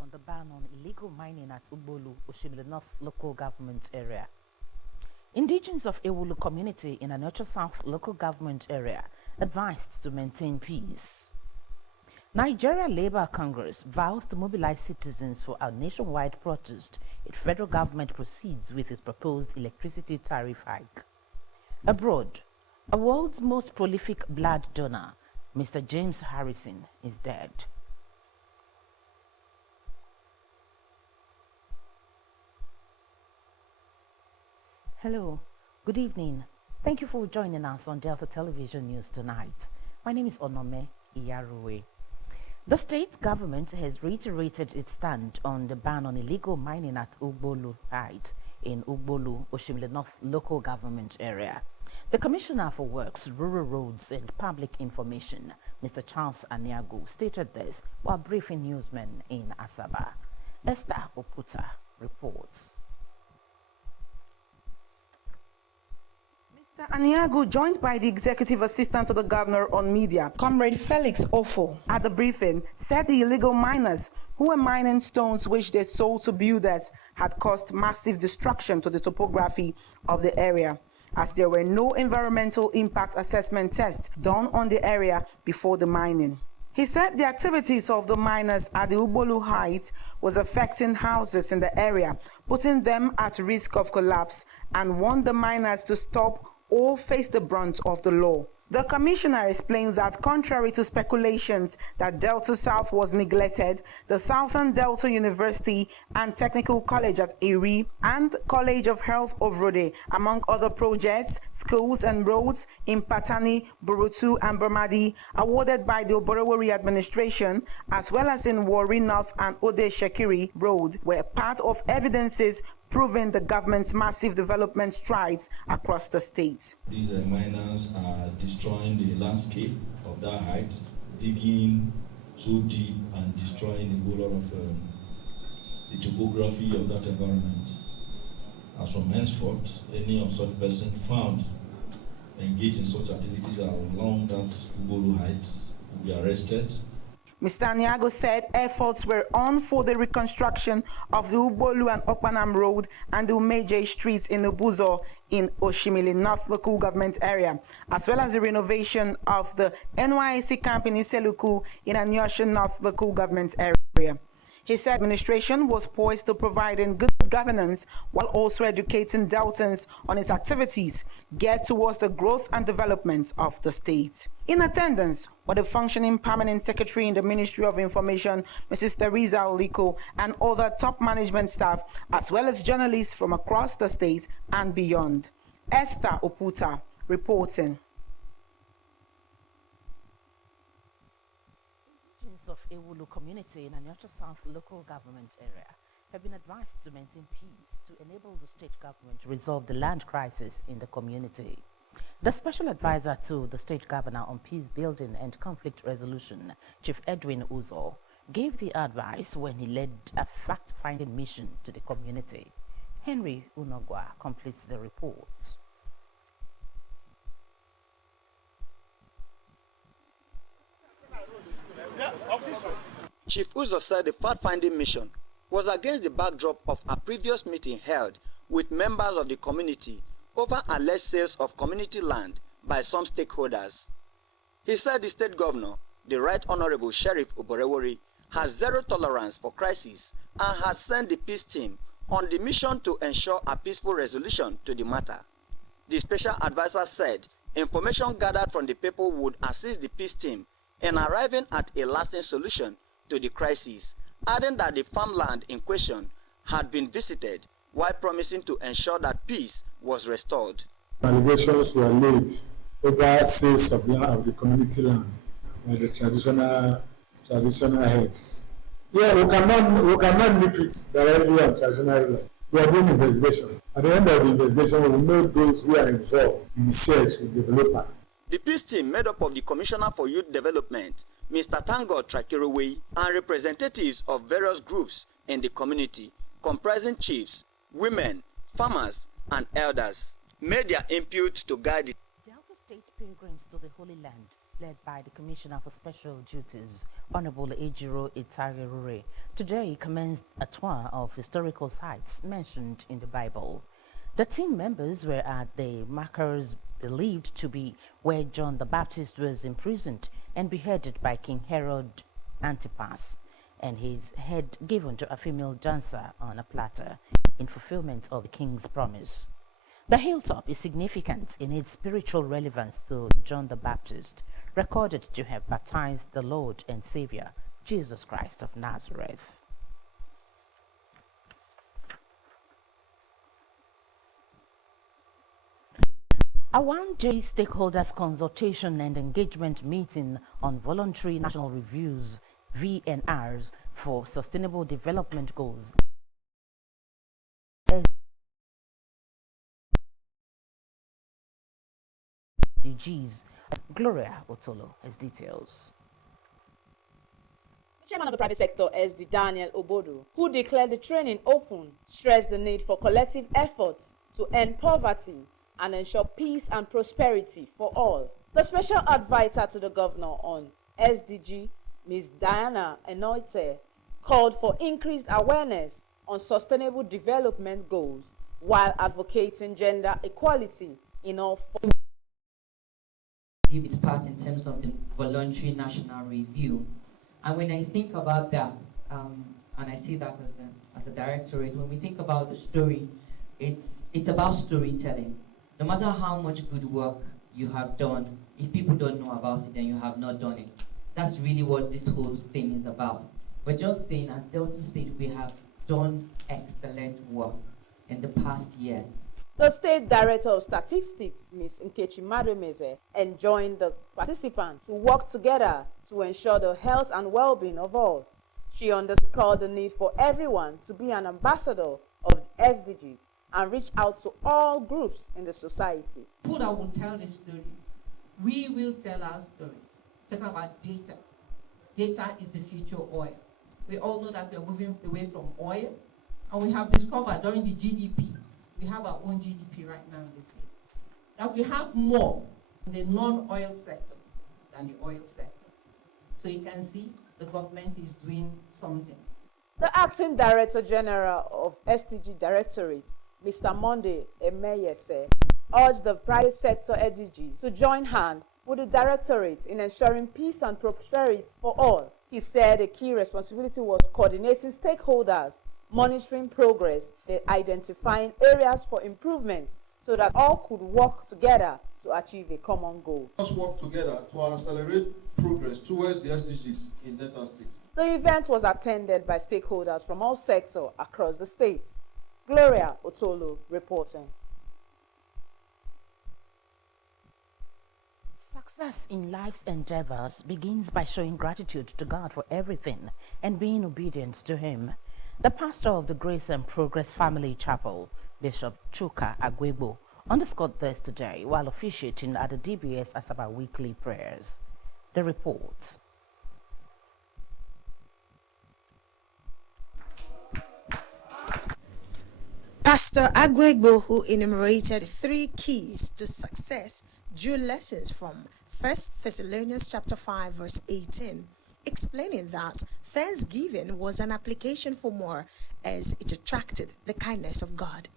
on the ban on illegal mining at Ugbolu, Oshimile North local government area. Indigenes of Ewulu community in Aniocha South local government area advised to maintain peace. Nigeria Labour Congress vows to mobilize citizens for a nationwide protest if federal government proceeds with its proposed electricity tariff hike. Abroad, a world's most prolific blood donor, Mr. James Harrison, is dead. Hello, good evening. Thank you for joining us on Delta Television News tonight. My name is Onome Iyaruwe. The state government has reiterated its stand on the ban on illegal mining at Ugbolu Heights in Ugbolu, Oshimile North local government area. The Commissioner for Works, Rural Roads and Public Information, Mr. Charles Aniago, stated this while briefing newsmen in Asaba. Esther Oputa reports. Mr. Aniago, joined by the Executive Assistant to the Governor on Media, Comrade Felix Ofo, at the briefing, said the illegal miners who were mining stones which they sold to builders had caused massive destruction to the topography of the area, as there were no environmental impact assessment tests done on the area before the mining. He said the activities of the miners at the Ugbolu Heights was affecting houses in the area, putting them at risk of collapse, and warned the miners to stop or face the brunt of the law. The commissioner explained that contrary to speculations that Delta South was neglected, the Southern Delta University and Technical College at Erie and College of Health of Rode, among other projects, schools and roads in Patani, Burutu and Burmadi, awarded by the Oborowori administration, as well as in Warri North and Ode Shekiri Road, were part of evidences proving the government's massive development strides across the state. These miners are destroying the landscape of that height, digging so deep and destroying a whole lot of the topography of that environment. As from henceforth, any of such person found engaged in such activities along that Ugbolu heights will be arrested. Mr. Aniago said efforts were on for the reconstruction of the Ugbolu and Okpanam Road and the Umeje streets in Ubuzo in Oshimile North local government area, as well as the renovation of the NYSC camp in Iseluku in Anyosha North local government area. He said administration was poised to provide good governance while also educating Deltans on its activities geared towards the growth and development of the state. In attendance were the functioning permanent secretary in the Ministry of Information, Mrs. Teresa Oliko, and other top management staff, as well as journalists from across the state and beyond. Esther Oputa reporting. Of Ewulu community in Aniocha South local government area have been advised to maintain peace to enable the state government to resolve the land crisis in the community. The special advisor to the state governor on peace building and conflict resolution, Chief Edwin Uzo, gave the advice when he led a fact-finding mission to the community. Henry Unogwa completes the report. Chief Uzo said the fact-finding mission was against the backdrop of a previous meeting held with members of the community over alleged sales of community land by some stakeholders. He said the state governor, the Right Honorable Sheriff Oborowori, has zero tolerance for crisis and has sent the peace team on the mission to ensure a peaceful resolution to the matter. The special advisor said information gathered from the people would assist the peace team in arriving at a lasting solution to the crisis, adding that the farmland in question had been visited while promising to ensure that peace was restored. Allegations were laid over sales of land of the community land by the traditional heads. Yeah, we cannot nip it directly on traditional land. We are doing investigation. At the end of the investigation, we will know those who are involved in the sales with the developer. The peace team made up of the Commissioner for Youth Development, Mr. Tango Trakirowe, and representatives of various groups in the community, comprising chiefs, women, farmers, and elders, made their input to guide the Delta State pilgrims to the Holy Land led by the Commissioner for Special Duties, Honorable Ejiro Itagerure, today commenced a tour of historical sites mentioned in the Bible. The team members were at the markers believed to be where John the Baptist was imprisoned and beheaded by King Herod Antipas, and his head given to a female dancer on a platter in fulfillment of the king's promise. The hilltop is significant in its spiritual relevance to John the Baptist, recorded to have baptized the Lord and Savior, Jesus Christ of Nazareth. A one-day stakeholders consultation and engagement meeting on voluntary national reviews, VNRs, for sustainable development goals SDGs. Gloria Otolo has details. The chairman of the private sector, SD Daniel Obodo, who declared the training open, stressed the need for collective efforts to end poverty and ensure peace and prosperity for all. The special advisor to the governor on SDG, Ms. Diana Enoite, called for increased awareness on sustainable development goals while advocating gender equality in all forms. Give its part in terms of the voluntary national review. And when I think about that, and I see that as a directorate, when we think about the story, it's about storytelling. No matter how much good work you have done, if people don't know about it, then you have not done it. That's really what this whole thing is about. We're just saying, as Delta State, we have done excellent work in the past years. The State Director of Statistics, Ms. Nkechi Mademeze, enjoined the participants to work together to ensure the health and well-being of all. She underscored the need for everyone to be an ambassador of the SDGs and reach out to all groups in the society. People that will tell the story, we will tell our story. Talking about data. Data is the future oil. We all know that we are moving away from oil, and we have discovered during the GDP, we have our own GDP right now in the state, that we have more in the non-oil sector than the oil sector. So you can see the government is doing something. The Acting Director General of SDG Directorate, Mr. Monday Emeyese, urged the private sector SDGs to join hands with the Directorate in ensuring peace and prosperity for all. He said a key responsibility was coordinating stakeholders, monitoring progress, and identifying areas for improvement so that all could work together to achieve a common goal. Let's work together to accelerate progress towards the SDGs in Delta State. The event was attended by stakeholders from all sectors across the states. Gloria Otolo reporting. Success in life's endeavors begins by showing gratitude to God for everything and being obedient to Him. The pastor of the Grace and Progress Family Chapel, Bishop Chuka Agwebo, underscored this today while officiating at the DBS Asaba weekly prayers. The report. Pastor Agwegbo, who enumerated 3 keys to success, drew lessons from 1 Thessalonians chapter 5 verse 18, explaining that thanksgiving was an application for more as it attracted the kindness of God.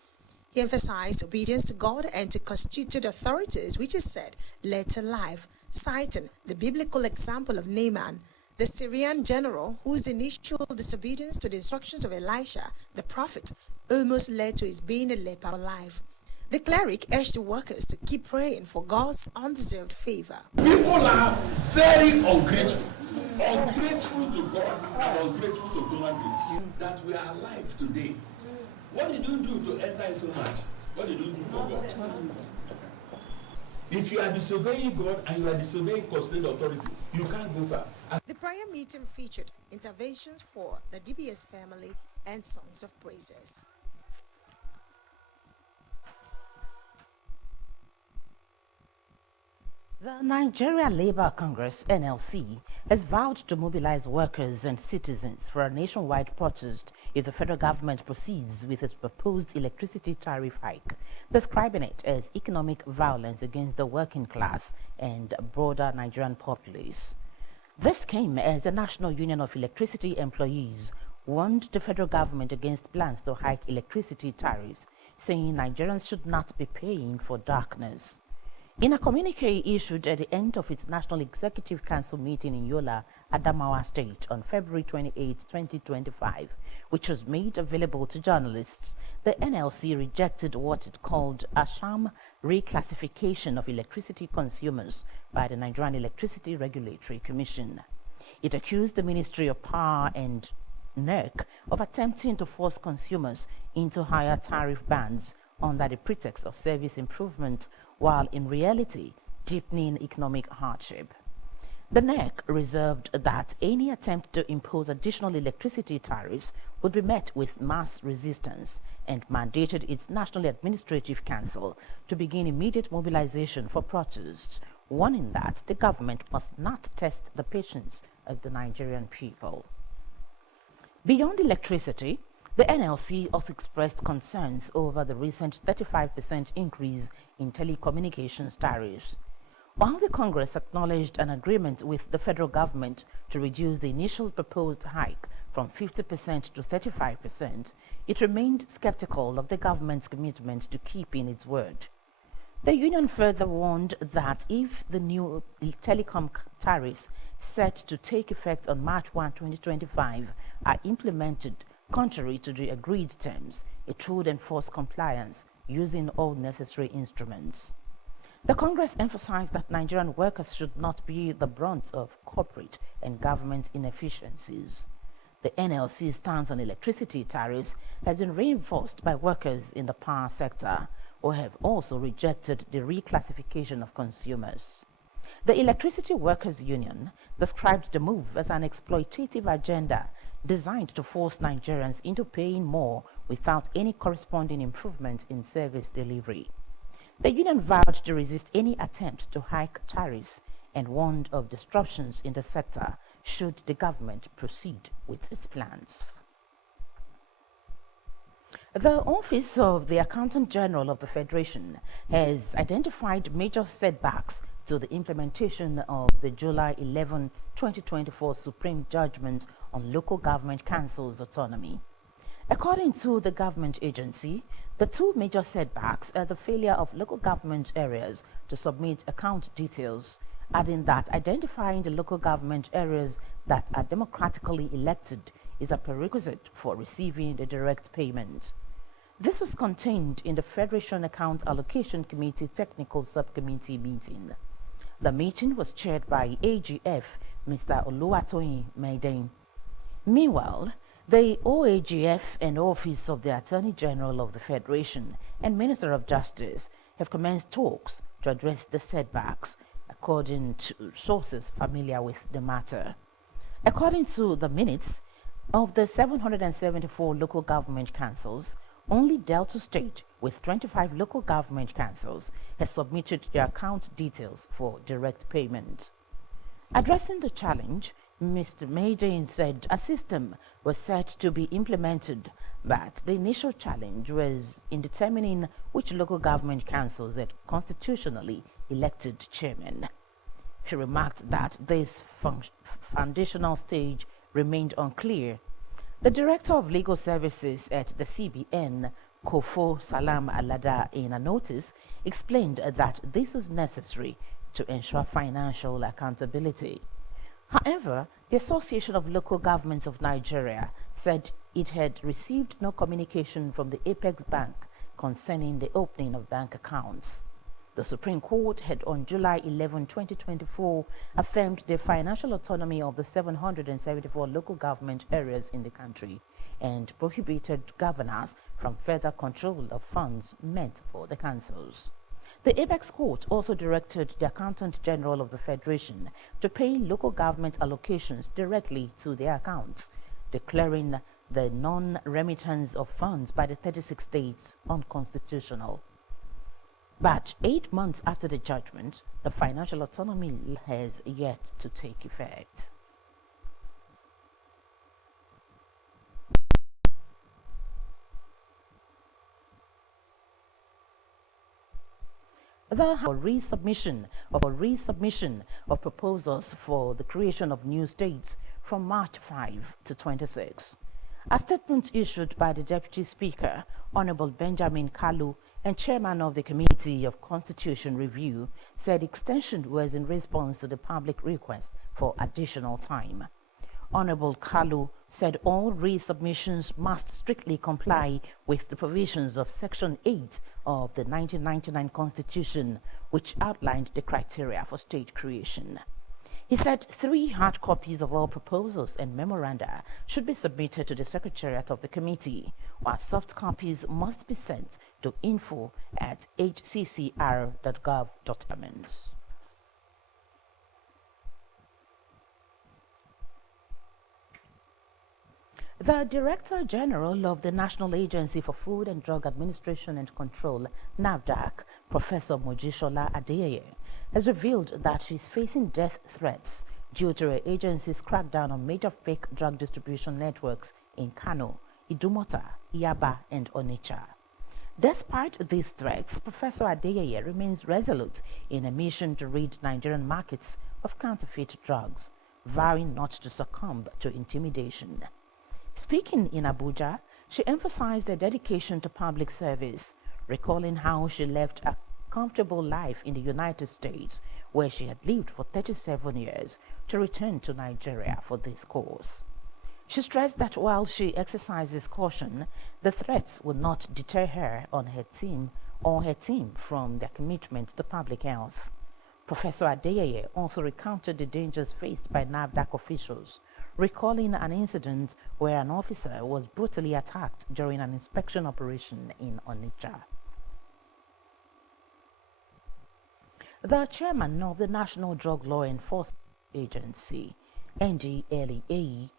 He emphasized obedience to God and to constituted authorities, which is said led to life, citing the biblical example of Naaman, the Syrian general whose initial disobedience to the instructions of Elisha, the prophet, almost led to his being a leper alive. The cleric urged the workers to keep praying for God's undeserved favor. People are very ungrateful to God and ungrateful to human beings that we are alive today. What did you do to enter into marriage? What did you do for God? If you are disobeying God and you are disobeying constituted authority, you can't go far. The prayer meeting featured interventions for the DBS family and songs of praises. The Nigeria Labour Congress, NLC, has vowed to mobilize workers and citizens for a nationwide protest if the federal government proceeds with its proposed electricity tariff hike, describing it as economic violence against the working class and broader Nigerian populace. This came as the National Union of Electricity Employees warned the federal government against plans to hike electricity tariffs, saying Nigerians should not be paying for darkness. In a communique issued at the end of its National Executive Council meeting in Yola, Adamawa State on February 28, 2025, which was made available to journalists, the NLC rejected what it called a sham reclassification of electricity consumers by the Nigerian Electricity Regulatory Commission. It accused the Ministry of Power and NERC of attempting to force consumers into higher tariff bands under the pretext of service improvement, while in reality deepening economic hardship. The NERC reserved that any attempt to impose additional electricity tariffs would be met with mass resistance and mandated its National Administrative Council to begin immediate mobilization for protests, warning that the government must not test the patience of the Nigerian people. Beyond electricity, the NLC also expressed concerns over the recent 35% increase in telecommunications tariffs. While the Congress acknowledged an agreement with the federal government to reduce the initial proposed hike from 50% to 35%, it remained skeptical of the government's commitment to keeping its word. The union further warned that if the new telecom tariffs set to take effect on March 1, 2025 are implemented contrary to the agreed terms, it would enforce compliance using all necessary instruments. The Congress emphasized that Nigerian workers should not be the brunt of corporate and government inefficiencies. The NLC's stance on electricity tariffs has been reinforced by workers in the power sector, who have also rejected the reclassification of consumers. The Electricity Workers Union described the move as an exploitative agenda designed to force Nigerians into paying more without any corresponding improvement in service delivery. The union vowed to resist any attempt to hike tariffs and warned of disruptions in the sector should the government proceed with its plans. The Office of the Accountant General of the Federation has identified major setbacks to the implementation of the July 11, 2024 Supreme Judgment on Local Government Councils' autonomy. According to the government agency, the two major setbacks are the failure of local government areas to submit account details, adding that identifying the local government areas that are democratically elected is a prerequisite for receiving the direct payment. This was contained in the Federation Account Allocation Committee Technical Subcommittee meeting. The meeting was chaired by AGF, Mr. Oluwatoyin Maiden. Meanwhile, the OAGF and Office of the Attorney General of the Federation and Minister of Justice have commenced talks to address the setbacks, according to sources familiar with the matter. According to the minutes, of the 774 local government councils, only Delta State, with 25 local government councils, has submitted their account details for direct payment. Addressing the challenge, Mr. Maiden said a system was set to be implemented, but the initial challenge was in determining which local government councils had constitutionally elected chairmen. He remarked that this foundational stage remained unclear. The Director of Legal Services at the CBN, Kofo Salam Alada, in a notice, explained that this was necessary to ensure financial accountability. However, the Association of Local Governments of Nigeria said it had received no communication from the Apex Bank concerning the opening of bank accounts. The Supreme Court had on July 11, 2024, affirmed the financial autonomy of the 774 local government areas in the country and prohibited governors from further control of funds meant for the councils. The Apex Court also directed the Accountant General of the Federation to pay local government allocations directly to their accounts, declaring the non-remittance of funds by the 36 states unconstitutional. But 8 months after the judgment, the financial autonomy has yet to take effect. The resubmission of proposals for the creation of new states from March 5 to 26. A statement issued by the Deputy Speaker, Honorable Benjamin Kalu, and Chairman of the Committee of Constitution Review, said extension was in response to the public request for additional time. Honorable Kalu said all resubmissions must strictly comply with the provisions of Section 8 of the 1999 Constitution, which outlined the criteria for state creation. He said 3 hard copies of all proposals and memoranda should be submitted to the Secretariat of the committee, while soft copies must be sent to info@hccr.gov.mn. The Director General of the National Agency for Food and Drug Administration and Control, NAFDAC, Professor Mojisola Adeyeye, has revealed that she's facing death threats due to her agency's crackdown on major fake drug distribution networks in Kano, Idumota, Yaba, and Onitsha. Despite these threats, Professor Adeyeye remains resolute in a mission to rid Nigerian markets of counterfeit drugs, vowing not to succumb to intimidation. Speaking in Abuja, she emphasized her dedication to public service, recalling how she left a comfortable life in the United States, where she had lived for 37 years, to return to Nigeria for this cause. She stressed that while she exercises caution, the threats would not deter her or her team from their commitment to public health. Professor Adeyeye also recounted the dangers faced by NAFDAC officials, recalling an incident where an officer was brutally attacked during an inspection operation in Onitsha. The chairman of the National Drug Law Enforcement Agency, NDLEA,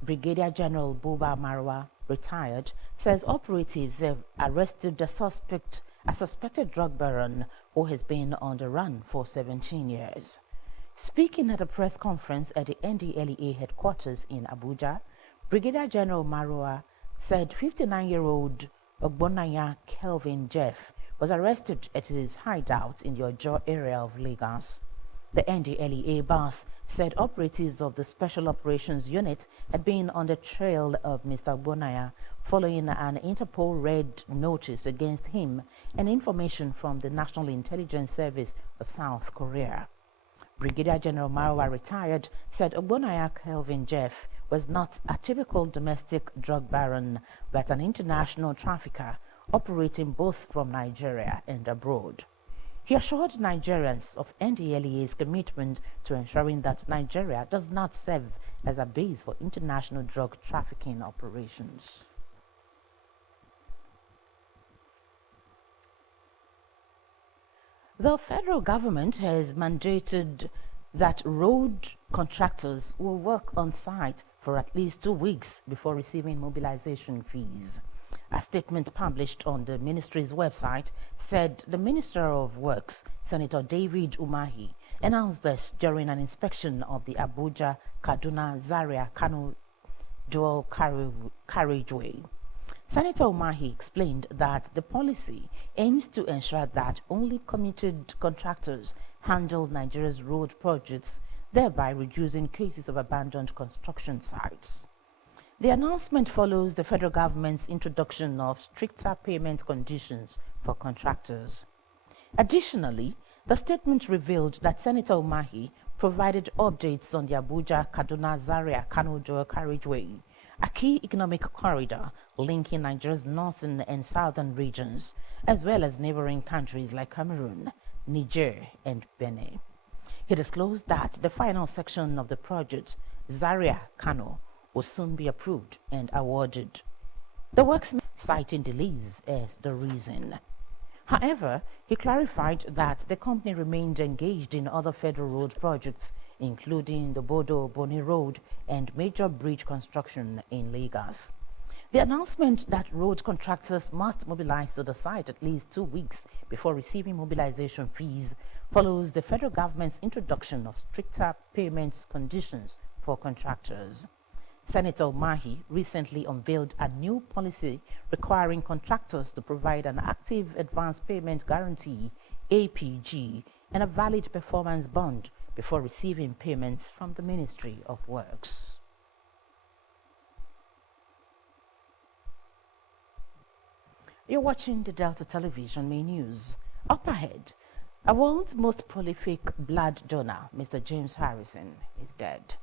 Brigadier General Buba Marwa, retired, says operatives have arrested a suspected drug baron who has been on the run for 17 years. Speaking at a press conference at the NDLEA headquarters in Abuja, Brigadier General Marwa said 59-year-old Ogbonnaya Kelvin Jeff was arrested at his hideout in the Ojo area of Lagos. The NDLEA boss said operatives of the Special Operations Unit had been on the trail of Mr. Ogbonnaya following an Interpol red notice against him and information from the National Intelligence Service of South Korea. Brigadier General Marwa, retired, said Ogbonnaya Kelvin Jeff was not a typical domestic drug baron, but an international trafficker operating both from Nigeria and abroad. He assured Nigerians of NDLEA's commitment to ensuring that Nigeria does not serve as a base for international drug trafficking operations. The federal government has mandated that road contractors will work on site for at least 2 weeks before receiving mobilization fees. A statement published on the ministry's website said the Minister of Works, Senator David Umahi, announced this during an inspection of the Abuja-Kaduna-Zaria-Kano dual carriageway. Senator Umahi explained that the policy aims to ensure that only committed contractors handle Nigeria's road projects, thereby reducing cases of abandoned construction sites. The announcement follows the federal government's introduction of stricter payment conditions for contractors. Additionally, the statement revealed that Senator Umahi provided updates on the Abuja-Kaduna-Zaria-Kano dual carriageway, a key economic corridor linking Nigeria's northern and southern regions, as well as neighboring countries like Cameroon, Niger, and Benin. He disclosed that the final section of the project, Zaria-Kano, will soon be approved and awarded. The works citing delays as the reason. However, he clarified that the company remained engaged in other federal road projects, including the Bodo-Boni Road and major bridge construction in Lagos. The announcement that road contractors must mobilize to the site at least 2 weeks before receiving mobilization fees follows the federal government's introduction of stricter payment conditions for contractors. Senator Umahi recently unveiled a new policy requiring contractors to provide an active advance payment guarantee, APG, and a valid performance bond before receiving payments from the Ministry of Works. You're watching the Delta Television main news. Up ahead, a world's most prolific blood donor, Mr. James Harrison, is dead.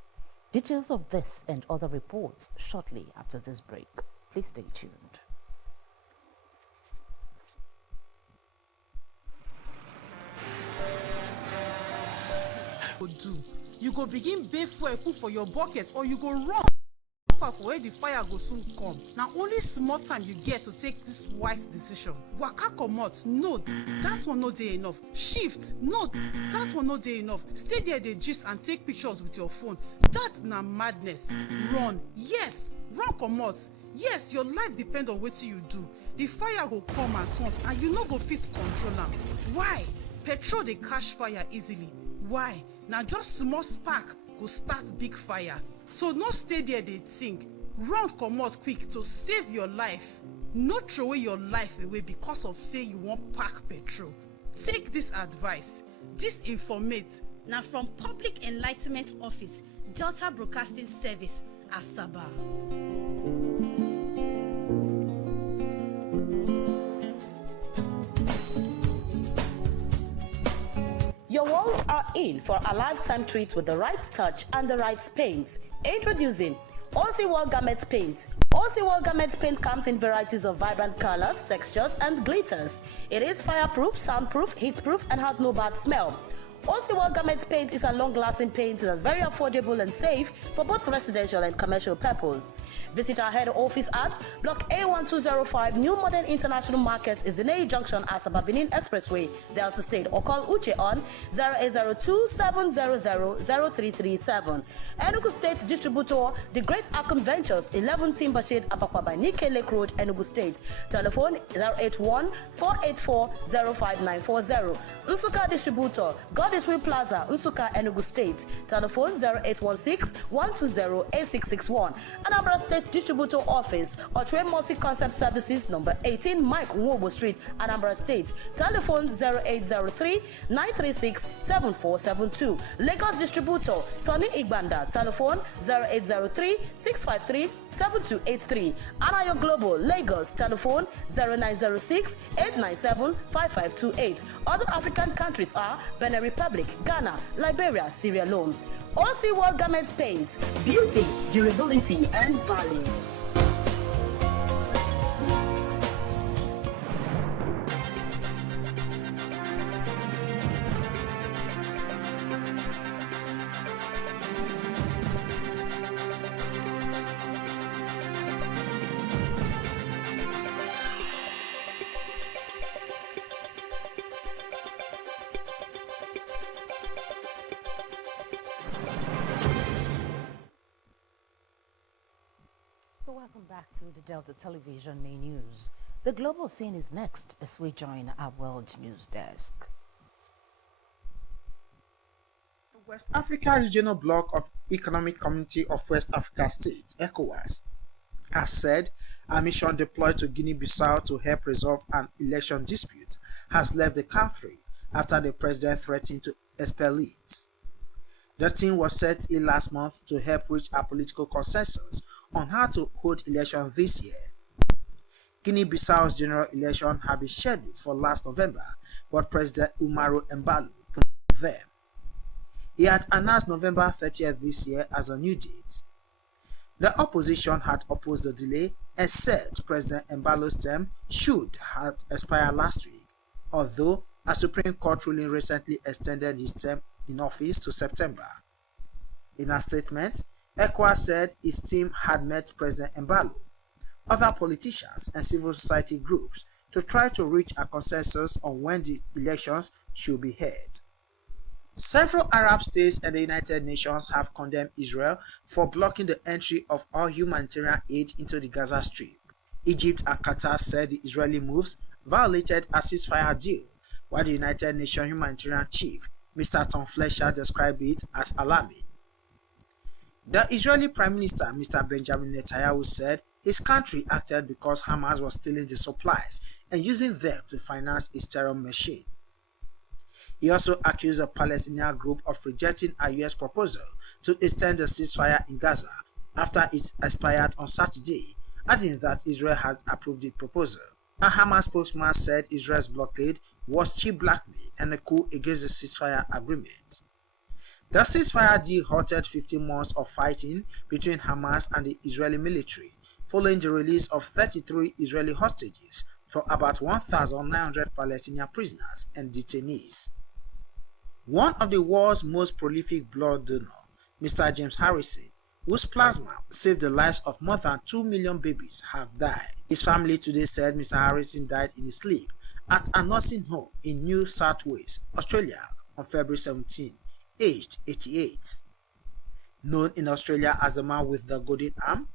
Details of this and other reports shortly after this break. Please stay tuned. You go begin bae fuel put for your bucket, or you go run far for where the fire go soon come. Now only small time you get to take this wise decision. Waka comot, no, that one no dey enough. Shift, no, that one no dey enough. Stay there dey gist and take pictures with your phone. That's na madness. Run, yes, run comot. Yes, your life depend on wetin you do. The fire go come at once and you no go fit control am. Why? Petrol dey catch fire easily. Why? Na just small spark go start big fire. So no stay there dey think. Run comot quick to save your life. No throw away your life away because of say you wan pack petrol. Take this advice. This informate na from Public Enlightenment Office, Delta Broadcasting Service, Asaba. Your walls are in for a lifetime treat with the right touch and the right paints. Introducing OC Wall Garment Paint. OC Wall Garment Paint comes in varieties of vibrant colors, textures, and glitters. It is fireproof, soundproof, heatproof, and has no bad smell. OC Wall Garment Paint is a long-lasting paint that's very affordable and safe for both residential and commercial purposes. Visit our head office at Block A1205 New Modern International Market, Izinei Junction, Asaba Benin Expressway, Delta State, or call Uche on 0802-700-0337. Enugu State Distributor, The Great Akon Ventures, 11 Timbershade, Abakwa by Nike Lake Road, Enugu State. Telephone 081-484-05940. Nsuka Distributor, Godiswil Plaza, Nsuka, Enugu State. Telephone 0816-120-8661. Anambra State Distributor Office, Otwe Multi-Concept Services, number 18, Mike Nwobo Street, Anambra State. Telephone 0803-936-7472. Lagos Distributor, Sonny Igbanda. Telephone 0803-653-7283. Anayo Global, Lagos. Telephone 0906-897-5528. Other African countries are Benin Republic, Ghana, Liberia, Sierra Leone. OC Wall Garment Paint, beauty, durability, and value. Welcome back to the Delta Television main news. The global scene is next as we join our world news desk. The West Africa Regional Bloc of Economic Community of West Africa States, ECOWAS, has said a mission deployed to Guinea-Bissau to help resolve an election dispute has left the country after the president threatened to expel it. The team was set in last month to help reach a political consensus on how to hold elections this year. Guinea-Bissau's general election had been scheduled for last November, but President Umaru Embalo postponed them. He had announced November 30th this year as a new date. The opposition had opposed the delay and said President Embalo's term should have expired last week, although a Supreme Court ruling recently extended his term in office to September. In a statement, ECOWAS said its team had met President Embalo, other politicians, and civil society groups to try to reach a consensus on when the elections should be held. Several Arab states and the United Nations have condemned Israel for blocking the entry of all humanitarian aid into the Gaza Strip. Egypt and Qatar said the Israeli moves violated a ceasefire deal, while the United Nations humanitarian chief, Mr. Tom Fletcher, described it as alarming. The Israeli Prime Minister, Mr. Benjamin Netanyahu, said his country acted because Hamas was stealing the supplies and using them to finance its terror machine. He also accused the Palestinian group of rejecting a U.S. proposal to extend the ceasefire in Gaza after it expired on Saturday, adding that Israel had approved the proposal. A Hamas spokesman said Israel's blockade was cheap blackmail and a coup against the ceasefire agreement. The ceasefire deal halted 15 months of fighting between Hamas and the Israeli military, following the release of 33 Israeli hostages for about 1,900 Palestinian prisoners and detainees. One of the world's most prolific blood donors, Mr. James Harrison, whose plasma saved the lives of more than 2 million babies, have died. His family today said Mr. Harrison died in his sleep at a nursing home in New South Wales, Australia on February 17, aged 88. Known in Australia as the man with the golden arm,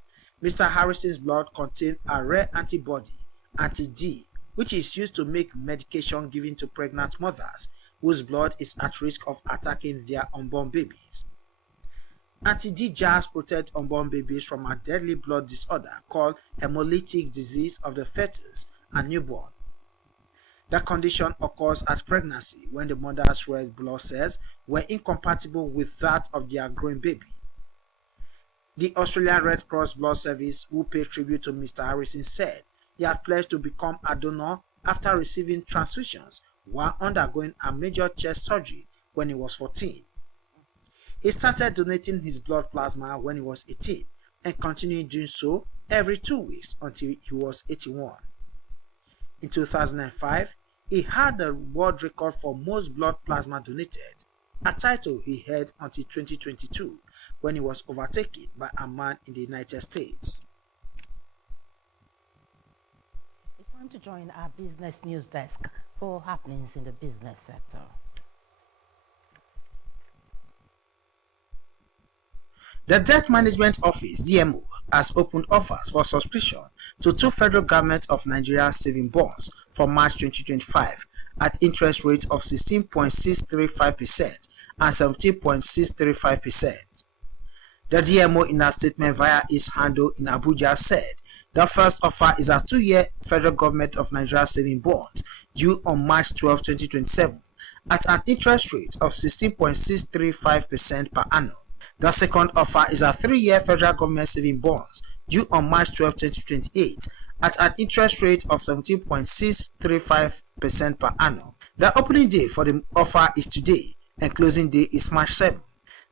Mr. Harrison's blood contained a rare antibody, anti-D, which is used to make medication given to pregnant mothers whose blood is at risk of attacking their unborn babies. Anti-D jars protect unborn babies from a deadly blood disorder called hemolytic disease of the fetus and newborn. The condition occurs at pregnancy when the mother's red blood cells were incompatible with that of their growing baby. The Australian Red Cross Blood Service, who paid tribute to Mr. Harrison, said he had pledged to become a donor after receiving transfusions while undergoing a major chest surgery when he was 14. He started donating his blood plasma when he was 18 and continued doing so every 2 weeks until he was 81. In 2005, he had the world record for most blood plasma donated, a title he held until 2022 when he was overtaken by a man in the United States. It's time to join our business news desk for happenings in the business sector. The Debt Management Office, DMO, has opened offers for subscription to 2 federal government of Nigeria saving bonds for March 2025 at interest rate of 16.635% and 17.635%. The DMO, in a statement via its handle in Abuja, said the first offer is a 2-year federal government of Nigeria saving bond due on March 12, 2027 at an interest rate of 16.635% per annum. The second offer is a 3-year federal government saving bonds due on March 12, 2028 at an interest rate of 17.635% per annum. The opening day for the offer is today and closing day is March 7.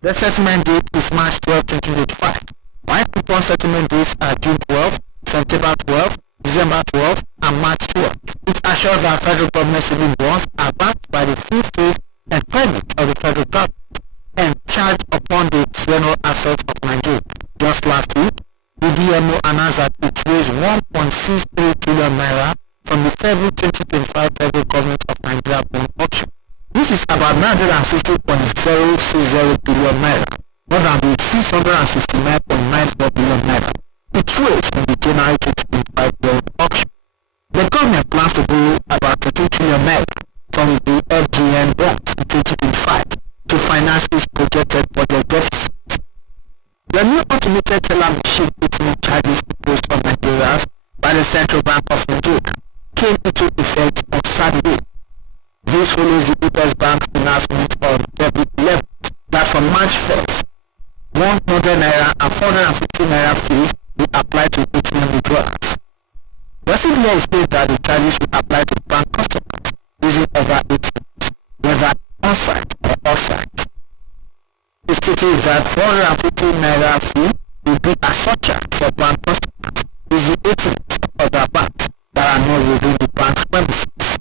The settlement date is March 12, 2025. While coupon settlement dates are June 12, September 12, December 12, and March 12. It assures that federal government saving bonds are backed by the full faith and credit of the federal government and charged upon the general assets of Nigeria. Just last week, the DMO announced that it raised 1.63 trillion naira from the February 2025 federal government of Nigeria bond auction. This is about 960.060 billion naira, more than the 669.94 billion naira it raised from the January 2025 bond auction. The government plans to borrow about 13 trillion naira from the FGN bonds in 2025 to finance its projected budget deficit. The new automated teller machine ATM charges imposed on Nigerians by the Central Bank of Nigeria came into effect on Saturday. This follows the People's Bank's announcement on February 11 that from March 1st, 100 naira and 450 naira fees will apply to ATM withdrawals. The CBN states that the charges will apply to bank customers using other ATMs, whether on-site or off-site. It stated that 450 naira fee will be a surcharge for bank customers using ATMs of other banks that are not within the bank's premises.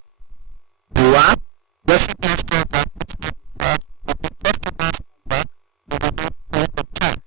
However, the CBN states that it will be charged for the customers bank will be free of charge.